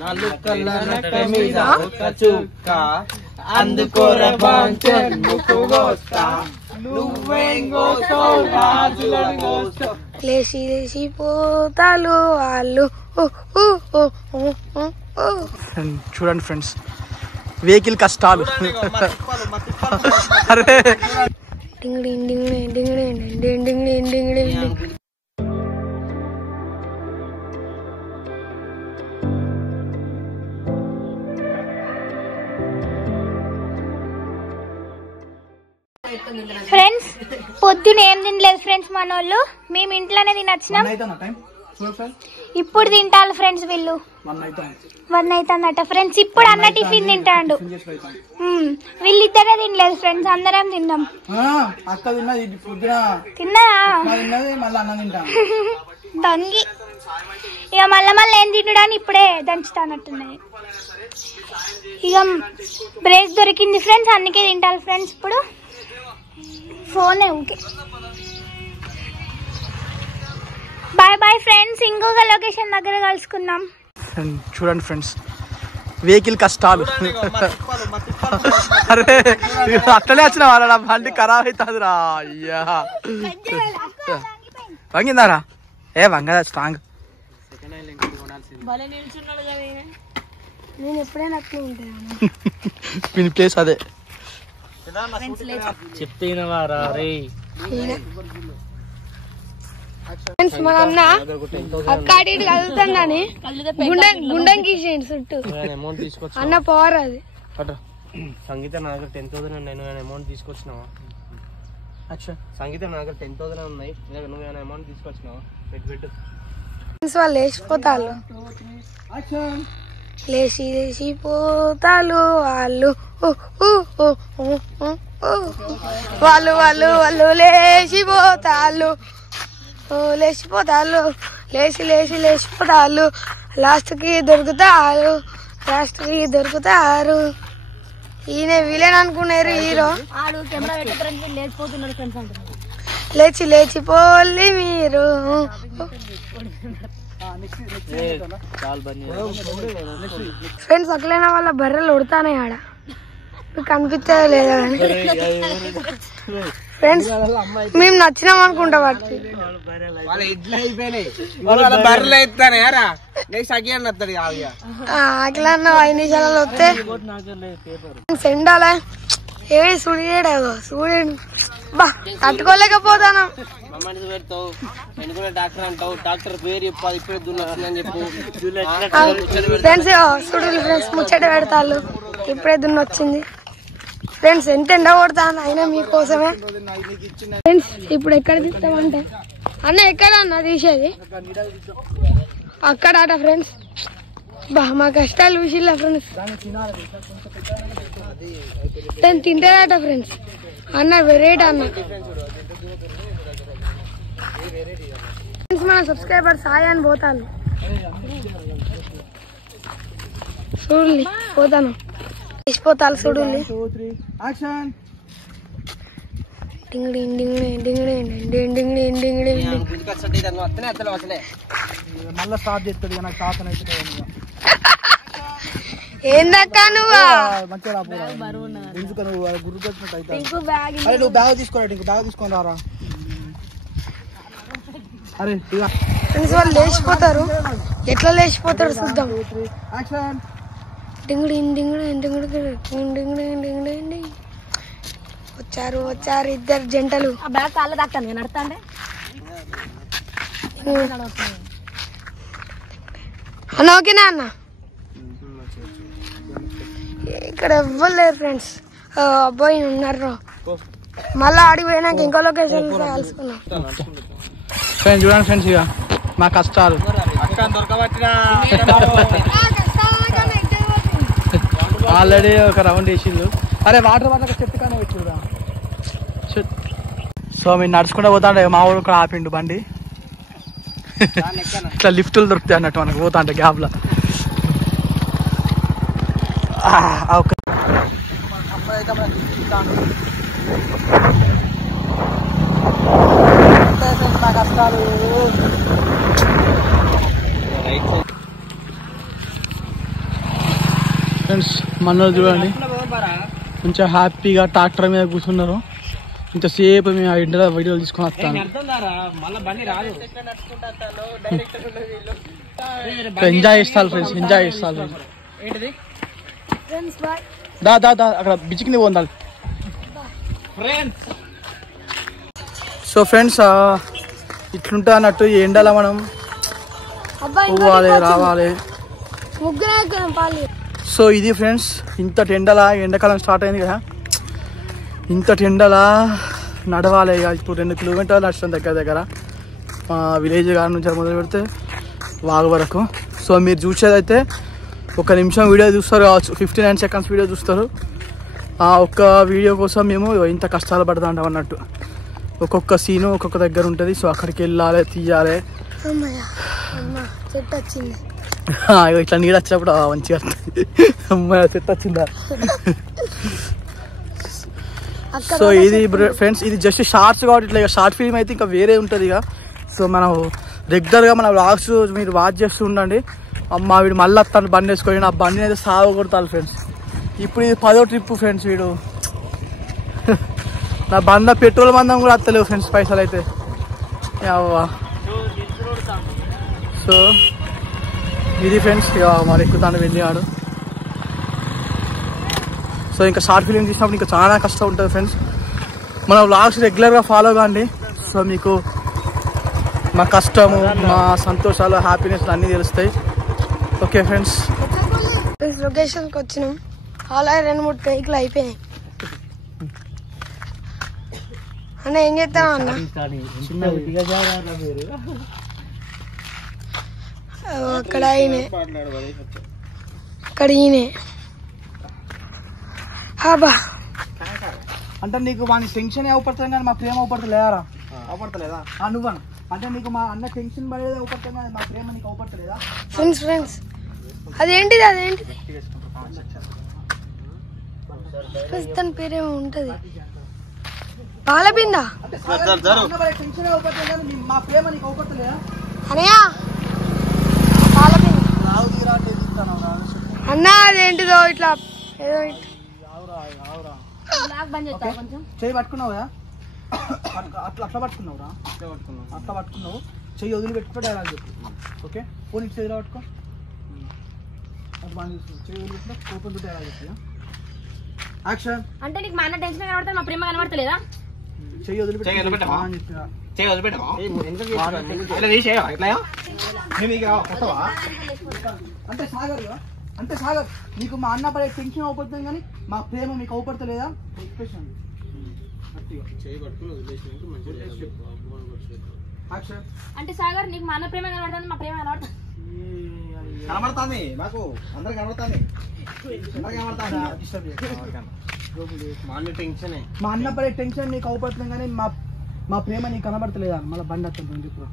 నాలుకల్ల నక్క మీద ఒక చుక్క అందుకోర బాంచన్ ముక్కుగోస్తా నువ్వేం కోస్తావు రాజులను కోస్తావు లేచి లేచి పోతాలు వాళ్ళు చూడండి ఫ్రెండ్స్ వెహికల్ కష్టాలు అరే ఫ్రెండ్స్ పొద్దున ఏం తినలేదు ఫ్రెండ్స్ మన వాళ్ళు మేము ఇంట్లోనే తినొచ్చినాం ఇప్పుడు తింటారు ఫ్రెండ్స్ వీళ్ళు 1 అవుతుందట ఫ్రెండ్స్ ఇప్పుడు అన్న టిఫిన్ తింటాడు వీళ్ళిద్దరే తినలేదు ఫ్రెండ్స్ అందరం తిన్నాం తిన్నా దంగి ఇక మళ్ళీ ఏం తినడానికి ఇప్పుడే దంచుతానట్టున్నాయి ఇక బ్రేక్ దొరికింది ఫ్రెండ్స్ అందుకే తింటారు ఫ్రెండ్స్ ఇప్పుడు ఫోనే ఓకే బాయ్ బాయ్ ఫ్రెండ్స్ ఇంకొక లొకేషన్ దగ్గర కలుసుకుందాం చూడండి ఫ్రెండ్స్ వెహికల్ కష్టాలు అరే అట్లనే వచ్చిన వాళ్ళ బండి ఖరాబ్ అవుతుంది రా అయ్యా వంగిందారా ఏ వంగదా స్ట్రాంగ్ నేను ఎప్పుడైనా అట్లా మీ ప్లేస్ అదే చెప్తే మన అన్న అక్కడి కలుగుతాడని గుండం గీసేయండి చుట్టూ అన్న పవర్ అది సంగీత నా దగ్గర 10,000 నేను అమౌంట్ తీసుకొచ్చినావా సంగీత నా దగ్గర 10,000 ఉన్నాయి నువ్వు అమౌంట్ తీసుకొచ్చినావా పెట్టు వాళ్ళు లేచిపోతారు లేచి లేచి పోతాలు వాళ్ళు వాళ్ళు వాళ్ళు వాళ్ళు లేచిపోతారు లేచిపోతారు లేచి లేచి లేచిపోతారు లాస్ట్కి దొరుకుతారు ఈయన వీలేని అనుకున్నారు హీరో లేచి లేచిపోలి మీరు ఫ్రెండ్స్ అట్లైనా వాళ్ళ బర్రెలు ఉడతానే ఆడ కనిపించదు లేదా ఫ్రెండ్స్ మేము నచ్చినాం అనుకుంటా వాటికి అట్లా 5 నిమిషాలలో వస్తే సెండాలా ఏడి సుడియాడు సూర్యుడు బా తట్టుకోలేకపోతాను ఫ్రెండ్స్ సుడులు ఫ్రెండ్స్ ముచ్చట పెడతాళ్ళు ఇప్పుడే దున్నొచ్చింది ఫ్రెండ్స్ ఎంత ఎండ కొడతాను అయినా మీకోసమే ఫ్రెండ్స్ ఇప్పుడు ఎక్కడ తీస్తామంటే అన్న ఎక్కడ అన్న తీసేది అక్కడ ఆట ఫ్రెండ్స్ బా మా కష్టాలు చూసిల్లా ఫ్రెండ్స్ నేను తింటాడట ఫ్రెండ్స్ అన్న వెరైటీ అన్న ఫ్రెండ్స్ మన సబ్స్క్రైబర్ సాయి అని పోతాను చూడండి పోతాను తీసిపోతాను చూడండి ఏందక్క నువ్వు బ్యాగ్ తీసుకొని రారా అరే ఫ్రెండ్స్ వాళ్ళు లేచిపోతారు ఎట్లా లేచిపోతారు చూద్దాం వచ్చారు ఇద్దరు జంటలు అన్న ఓకేనా అన్న ఇక్కడ ఎవ్వరు లేరు ఫ్రెండ్స్ అబ్బాయి ఉన్నారు మళ్ళీ ఆడికి పోయినాక ఇంకో లొకేషన్ కలుసుకున్నాం ఫ్రెండ్స్ చూడండి ఫ్రెండ్స్ ఇక మా కష్టాలు ఆల్రెడీ ఒక రౌండ్ వేసిండు అరే వాటర్ చెట్టు కానీ పెట్టిరా సో మీరు నడుచుకుంటూ పోతాంటే మా ఊరు కూడా ఆపిండు బండి ఇట్లా లిఫ్టులు దొరుకుతాయి అన్నట్టు మనకు పోతాంటే గ్యాప్లో మా కష్టాలు ఫ్రెండ్స్ మనోళ్ళు చూడండి కొంచెం హ్యాపీగా ట్రాక్టర్ మీద కూర్చున్నారు. ఇంతసేపు మేము ఆ ఇంట్లో వీడియోలు తీసుకొని వస్తాను. ఎంజాయ్ చేస్తారు ఫ్రెండ్స్, ఎంజాయ్ చేస్తారు. దా దా దా అక్కడ బిచ్చి కింద పోందాలి. సో ఫ్రెండ్స్ ఇట్లుంటా అన్నట్టు ఈ ఎండలో మనం పోవాలి రావాలి. సో ఇది ఫ్రెండ్స్ ఇంతటి ఎండలా, ఎండాకాలం స్టార్ట్ అయింది కదా, ఇంతటి ఎండలా నడవాలి. ఇక ఇప్పుడు 2 కిలోమీటర్లు నడుస్తాం దగ్గర దగ్గర మా విలేజ్ గారి నుంచి మొదలు పెడితే వాగు వరకు. సో మీరు చూసేదైతే 1 నిమిషం వీడియో చూస్తారు కావచ్చు, 59 సెకండ్స్ వీడియో చూస్తారు. ఆ ఒక్క వీడియో కోసం మేము ఇంత కష్టాలు పడతా ఉంటాం అన్నట్టు. ఒక్కొక్క సీను ఒక్కొక్క దగ్గర ఉంటుంది. సో అక్కడికి వెళ్ళాలి, తీయాలి. ఇట్లా నీళ్ళు వచ్చినప్పుడు మంచిగా అమ్మాయి చెట్టు వచ్చిందా. సో ఇది ఫ్రెండ్స్ ఇది జస్ట్ షార్ట్స్ కాబట్టి ఇట్లా షార్ట్ ఫిల్మ్ అయితే ఇంకా వేరే ఉంటుంది ఇక. సో మనం రెగ్యులర్గా మన వ్లాగ్స్ మీరు వాచ్ చేస్తూ ఉండండి. అమ్మ వీడు మళ్ళీ వస్తాను బండి వేసుకొని, నా బండిని అయితే సాగు కొడతాను ఫ్రెండ్స్. ఇప్పుడు ఇది 10వ ట్రిప్ ఫ్రెండ్స్. వీడు నా బండ పెట్రోల్ మందం కూడా వస్తలేవు ఫ్రెండ్స్ పైసలు అయితే. సో ఇది ఫ్రెండ్స్ ఇక మరి ఎక్కుతాను వెళ్ళాడు. సో ఇంకా షార్ట్ ఫిలిం తీసినప్పుడు ఇంకా చాలా కష్టం ఉంటుంది ఫ్రెండ్స్. మన వ్లాగ్స్ రెగ్యులర్గా ఫాలో కాండి. సో మీకు మా కష్టము, మా సంతోషాలు, హ్యాపీనెస్ అన్నీ తెలుస్తాయి. ఓకే ఫ్రెండ్స్ లొకేషన్కి వచ్చినాం. అలా 2-3 టేకులు అయిపోయినాయి. అన్న ఏం చేస్తాను అన్న? అక్కడ అయినే అక్కడ ఈయనే. అంటే నీకు వాని టెన్షన్ అవపడుతుంది కానీ మా ప్రేమ అవపడతలేదా? అవపడతలేదా నువ్వను? అంటే నీకు మా అన్న టెన్షన్ పడేది అవపడుతుంది కానీ మా ప్రేమ నీకు అవపడతలేదా? ఫ్రెండ్స్ అదేంటిది తన పేరేమో ఉంటది, పాలబిందా. టెన్షన్ అవపడుతుంది కానీ మా ప్రేమ నీకు అవపడతలేదా? అనయా అన్న అదేంటిదో ఇట్లా ఏదో చెయ్యి పట్టుకున్నావురా? అట్లా పట్టుకున్నావురా? అట్లా పట్టుకున్నావు. చెయ్యి వదిలి పెట్టుకో, డైలాగ్ చెప్పు. ఓకే ఫోన్ ఇటు చెయ్యిలో పట్టుకో. చెయ్యి వదిలి పెట్టుకో, కోపంతో డైలాగ్ చెప్పు. యాక్షన్. అంటే నీకు మా అన్న టెన్షన్ కనబడతా, మా ప్రేమ కనబడతలేదా? చెయ్యి వదిలి పెట్టుకో. అంటే సాగర్ నీకు మా అన్న పడే టెన్షన్ అవపడుతుంది కానీ మా ప్రేమ మీకు అవపడతలేదా? అంటే సాగర్ నీకు మా అన్న ప్రేమ కనబడుతుంది, మా ప్రేమ కనబడుతుంది. నాకు అందరు కనబడుతుంది. మా అన్న పడే టెన్షన్ నీకు అవపడుతుంది కానీ మా ప్రేమ నీకు కనబడతలేదా? మళ్ళీ బండి వస్తుంది ఇప్పుడు.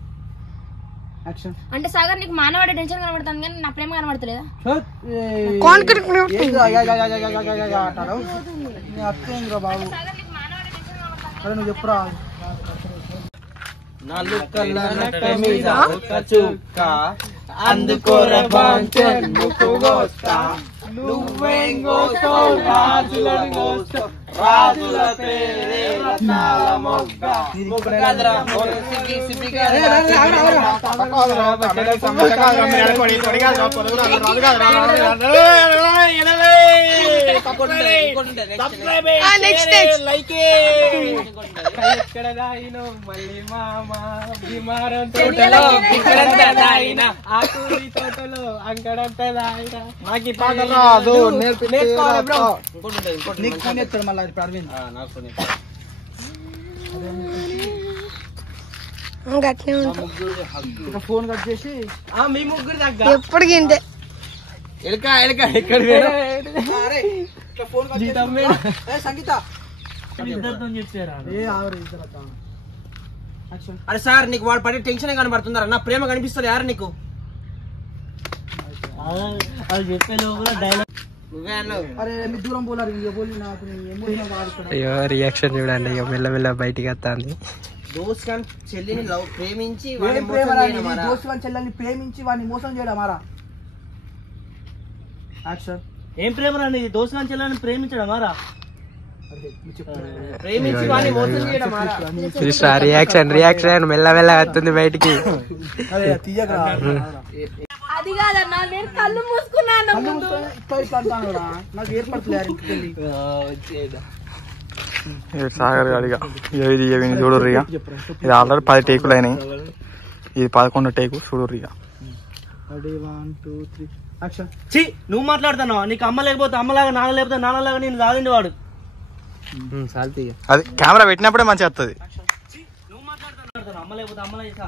యాక్షన్. అంటే సాగర్ నీకు మానవాడే టెన్షన్ కనబడుతుంది కానీ నా ప్రేమ కనబడతలేదా? బాబు అరే నువ్వు చెప్పురా. అందుకోరా రాజుల పేరే రత్నాల మొగ్గ తోటలో అంకడంత నాకు పాట రాదు నేర్చుకోవాలి బ్రో. నీకు ఫోన్ చేస్తాడు మళ్ళీ అరవింద్. ఫోన్ కట్ చేసి మీ ముగ్గురు దగ్గర ఎప్పటికి ఇంతే సంగీత. అరే సార్ నీకు వాడు పడే టెన్షన్ కనబడుతుందా? నా ప్రేమ కనిపిస్తుంది యారు నీకు? అది చెప్పే లోపల డైలాగ్ నువ్వే అన్నావు. అరే మీ దూరం పోలారు. అయ్యో రియాక్షన్ చూడండి. ఇక మెల్లమెల్ల బయటికి వస్తుంది. దోస్త్ గాని చెల్లిని ప్రేమించి దోస్త్ గాని చెల్లెల్ని ప్రేమించి వాడిని మోసం చేయడం మారా. యాక్షన్. ఏం ప్రేమ రాని దోస్తు నుంచి ప్రేమించడం మారా ప్రేమించి వాడిని మోసం చేయడం మారా రియాక్షన్ మెల్లమెల్ల వస్తుంది బయటికి. అది కాదన్నా నేను కళ్ళు మూసుకున్నాను నాకు ఏర్పడలేదు. సాగర్ గారిగా ఇది చూడరు ఇక. ఇది ఆల్రెడీ 10 టేకులు అయినాయి, ఇది 11వ టేకు చూడరు ఇక. నువ్వు మాట్లాడుతున్నావు, నీకు అమ్మ లేకపోతే అమ్మలాగా నాన్న లేకపోతే నాన్నలాగా నేను సాధిండి వాడు. అది కెమెరా పెట్టినప్పుడే మంచిగా వస్తుంది. నువ్వు మాట్లాడుతున్నావు అమ్మ లేకపోతే అమ్మలాగా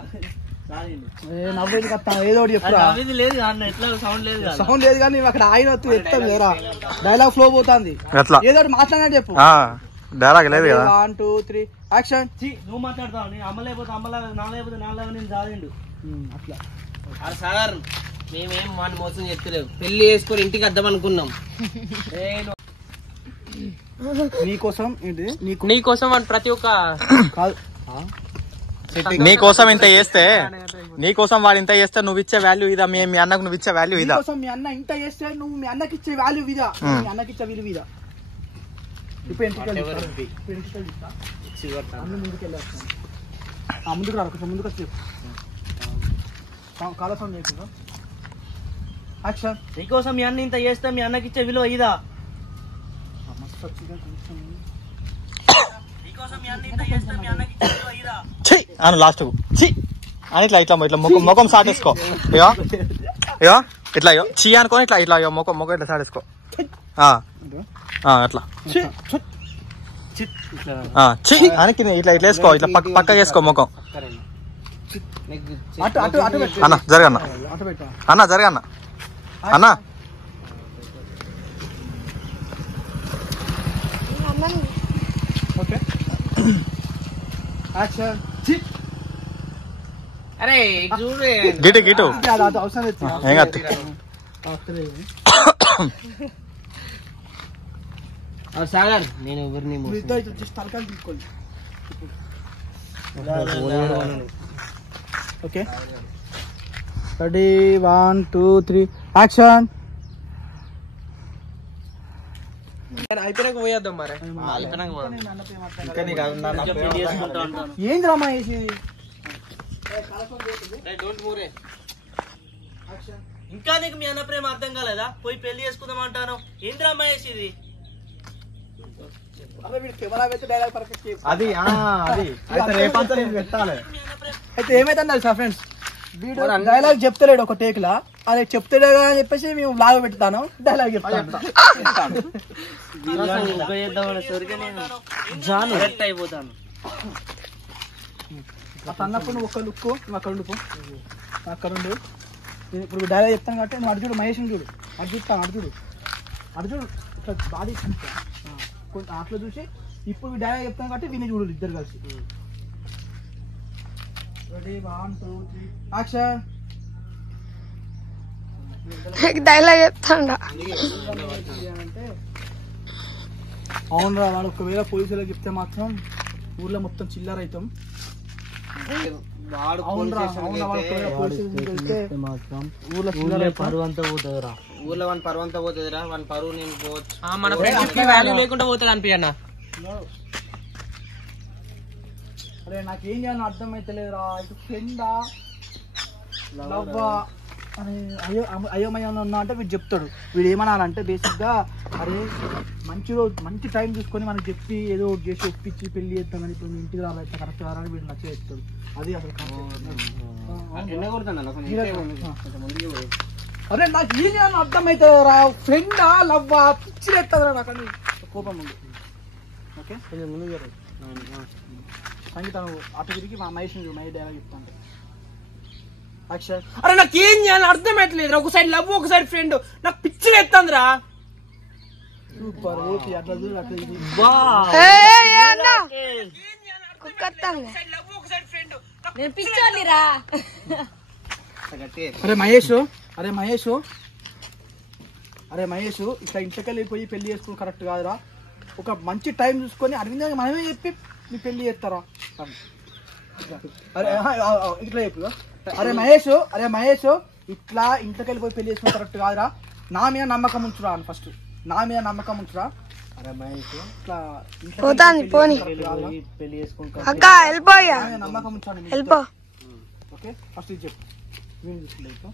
నవ్వేది కత్తా ఏదో ఒకటి చెప్పురా. లేదు అన్న, ఎట్లా సౌండ్ లేదు సౌండ్ లేదు కానీ అక్కడ ఆయన ఎత్తాం లేరా, డైలాగ్ ఫ్లో పోతుంది. అట్లా ఏదో ఒకటి మాట్లాడినట్టు చెప్పు. డైలాగ్ లేదు కదా. 1 2 3 యాక్షన్. నువ్వు మాట్లాడతావు, నేను అమ్మ లేకపోతే అమ్మలాగా నాన్న లేకపోతే నాన్నలాగా నేను సాధిండు. అట్లా అది సాగర్, మేమేం వాడిని మోసం చెప్తలేవు, పెళ్లి చేసుకొని ఇంటికి వద్దాం అనుకున్నాం. నీకోసం ఏంటి, నీకోసం వాడు ప్రతి ఒక్క కాదు నీకోసం ఇంత చేస్తే, నీకోసం వాడు ఇంత చేస్తే నువ్వు ఇచ్చే వాల్యూ ఇదా, మీ అన్నకు నువ్వు ఇచ్చే వాల్యూ ఇదా? మీ అన్న ఇంత చేస్తే నువ్వు మీ అన్నకి ఇచ్చే వాల్యూ ఇదా, మీ అన్నకి ఇచ్చే విలువ ఇదా? ఇప్పుడు ముందుకు రా, కొంచెం ముందుకు వచ్చి కాల సౌండ్ చేస్తుందా? యాక్షన్. నీకోసం మీ అన్న ఇంత చేస్తే మీ అన్నకి ఇచ్చే విలువ ఇదా? అను లాస్ట్ అని ఇట్లా ముఖం సాటేసుకో. ఇగో ఇట్లా చీ అనుకోని ఇట్లా ముఖం ఇట్లా సాటేసుకో. అట్లా అని ఇట్లా వేసుకో, ఇట్లా పక్క వేసుకో ముఖం. అన్న జరగన్న, అన్న జరగన్న, అన్న ఓకే యాక్షన్. అరే చూడు గిటు అవసరం లేదు. ఏం కాదు. సాగర్, నేను ఎవరిని తలకాలు తీసుకోండి. Okay ready 1 2 3 action. అయిపోయినాక పోయేద్దాం మరి. ఏం డ్రామా చేసి ఇంకా నీకు మీ అన్న ప్రేమ అర్థం కాలేదా? పోయి పెళ్లి చేసుకుందాం అంటాను. ఏం డ్రామా చేసేది? అది అయితే ఏమైతే తెలుసా ఫ్రెండ్స్, వీడు డైలాగ్ చెప్తలేడు ఒక టేక్ లా, అదే చెప్తాడే అని చెప్పేసి మేము లాగా పెడతాను, డైలాగ్ చెప్తాను. అయిపోతాను అన్నప్పుడు నువ్వు ఒక లుక్ అక్కడ ఉండుకో, అక్కడ ఉండు. ఇప్పుడు డైలాగ్ చెప్తాను కాబట్టి నువ్వు అర్జుడు మహేష్ చూడు, అర్జుడు ఇట్లా బాడీ కొంచెం అట్లా చూసి ఇప్పుడు డైలాగ్ చెప్తాను కాబట్టి విని చూడు ఇద్దరు కలిసి. Ready 1 2 3 action. డైలాగ్ చెప్తాండా అంటే అవునరా, వాడు ఒకవేళ పోలీసులకు చెప్తే మాత్రం ఊర్లో మొత్తం చిల్లర అవుతాం. పరువు అంతా పోతుందిరా, ఊర్లో వాని పరువు అంతా పోతుందిరా, వాని పరువు నేను పోవచ్చు. మన ఫ్రెండ్షిప్ కి వాల్యూ లేకుండా పోతుంది అనిపించన్న. అరే నాకేం చేయాలని అర్థమైతలేదురా, ఇటు ఫ్రెండా లవ్వా అని అయోమయంలో ఉన్నా అంటే వీడు చెప్తాడు. వీడు ఏమనాలంటే బేసిక్గా అరే మంచి రోజు మంచి టైం చూసుకొని మనకి చెప్పి ఏదో ఒకటి చేసి ఒప్పించి పెళ్లి చేస్తామని, ఇప్పుడు మీ ఇంటికి రావాలి కరెక్ట్ కాదని వీడు నచ్చ చెప్తాడు. అది అసలు అరే నాకు ఏం చేయాలని అర్థమవుతుందిరా, ఫ్రెండా లవ్వా పిచ్చి ఎత్తదురా నాకు అని కోపం ఉంది. ఓకే సంగీత అటు తిరిగి మా మహేష్ మహేష్ డైలాగ్ చెప్తాను. అరే నాకు ఏం చేయాలని అర్థమవుతలేదు, ఒక సైడ్ లవ్ ఒక సైడ్ ఫ్రెండ్, నాకు పిచ్చిలు ఎత్తందిరా. సూపర్ అట్లా చూడు, అట్లా ఇది నేను పిచ్చోళ్ళిరా. అరే మహేష్ ఇట్లా ఇంట్లోకి వెళ్ళిపోయి పెళ్లి చేసుకుని కరెక్ట్ కాదురా. ఒక మంచి టైం చూసుకొని అరవింద్ మనమే చెప్పి నీ పెళ్లి చేస్తారా? అరే ఇట్లా చెప్పు. అరే మహేష్ ఇట్లా ఇంట్లోకి వెళ్ళిపోయి పెళ్లి చేసుకుని కరెక్ట్ కాదురా. నా మీద నమ్మకం ఉంచురా అని ఫస్ట్ నా మీద నమ్మకం ఉంచురా. అరే మహేష్ ఇట్లా పోతాంది పోని పెళ్లి చేసుకుంటా అక్క వెళ్ళిపోయా నమ్మకం ఉంచాను వెళ్ళిపో. ఓకే ఫస్ట్ ఇది చెప్పు నేను చూసుకుంటా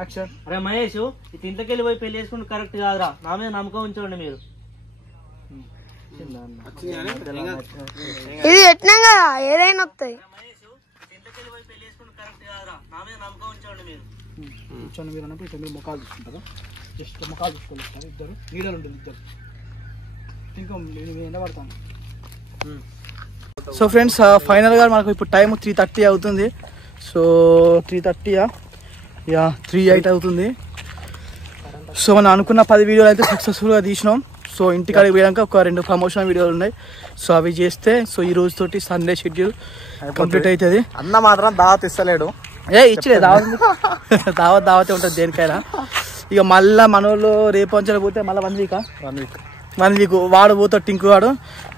యాక్షన్. అరే మహేష్ ఈ ఇంట్లోకి వెళ్ళి పోయి పెళ్లి చేసుకుంటే కరెక్ట్ కాదురా, నా మీద నమ్మకం ఉంచండి మీరు. ఇది ఎట్టినా కదా ఏదైనా వస్తాయి. కూర్చొని మీరు అన్నప్పుడు ఇట్లా మీరు ముఖాలు చూసుకుంటారు, జస్ట్ ముఖాలు చూసుకోవాలి ఇద్దరు, నీడలు ఉంటుంది ఇద్దరు, ఇంకా నేను ఎండ పడతాను. సో ఫ్రెండ్స్ ఫైనల్గా మనకు ఇప్పుడు టైం 3:30 అవుతుంది. సో 3:30 యా 3:08 అవుతుంది. సో మనం అనుకున్న 10 వీడియోలు అయితే సక్సెస్ఫుల్గా తీసినాం. సో ఇంటికాడికి పోయాక ఒక 2 ప్రమోషన్ వీడియోలు ఉన్నాయి. సో అవి చేస్తే సో ఈ రోజుతోటి సండే షెడ్యూల్ కంప్లీట్ అవుతుంది. అన్న మాత్రం దావత్ ఇస్తలేడు. ఇచ్చలే దావతే ఉంటుంది దేనికైనా. ఇక మళ్ళీ మన వాళ్ళు రేపు అంచెలు పోతే మళ్ళీ 1 వీక్ వాడు పోతాడు, టింకు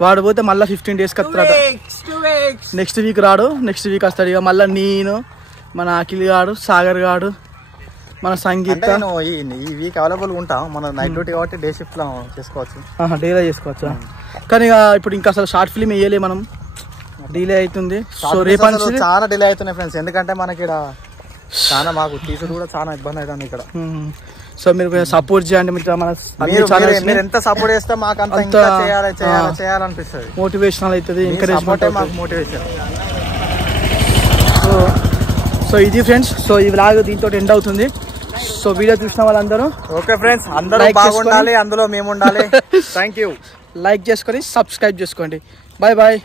వాడు పోతే మళ్ళీ 15 days వస్తాడు. నెక్స్ట్ వీక్ రాడు, నెక్స్ట్ వీక్ వస్తాడు. ఇక మళ్ళీ నేను, మన అఖిల్ గాడు, సాగర్ గాడు, మన సంగీత ఈ వీక్ అవైలబుల్ ఉంటాం. మన నైట్ డ్యూటీ కాబట్టి డే షిఫ్ట్ లో చేసుకోవచ్చు, డేలో చేసుకోవచ్చు. కానీ ఇక ఇప్పుడు ఇంకా అసలు షార్ట్ ఫిల్మ్ వేయలే మనం, డిలే అవుతుంది. సో రేపు చాలా డిలే అవుతున్నాయి ఫ్రెండ్స్, ఎందుకంటే మనకి ఇక్కడ చాలా మాకు తీసుడు కూడా చాలా ఇబ్బంది అవుతుంది ఇక్కడ. సో మీరు సపోర్ట్ చేయండి, మీరు ఎంత సపోర్ట్ చేస్తే మాకు అంత చేయాలనిపిస్తుంది, మోటివేషనల్ అవుతుంది, ఎంకరేజ్మెంట్ మాకు మోటివేషన్. సో ఇది ఫ్రెండ్స్, సో ఈ వ్లాగ్ దీంతో ఎండ్ అవుతుంది. సో వీడియో చూసిన వాళ్ళందరూ ఓకే ఫ్రెండ్స్, అందరూ బాగుండాలి, అందులో మేము ఉండాలి. Thank you. లైక్ చేసుకొని సబ్స్క్రైబ్ చేసుకోండి. Bye bye.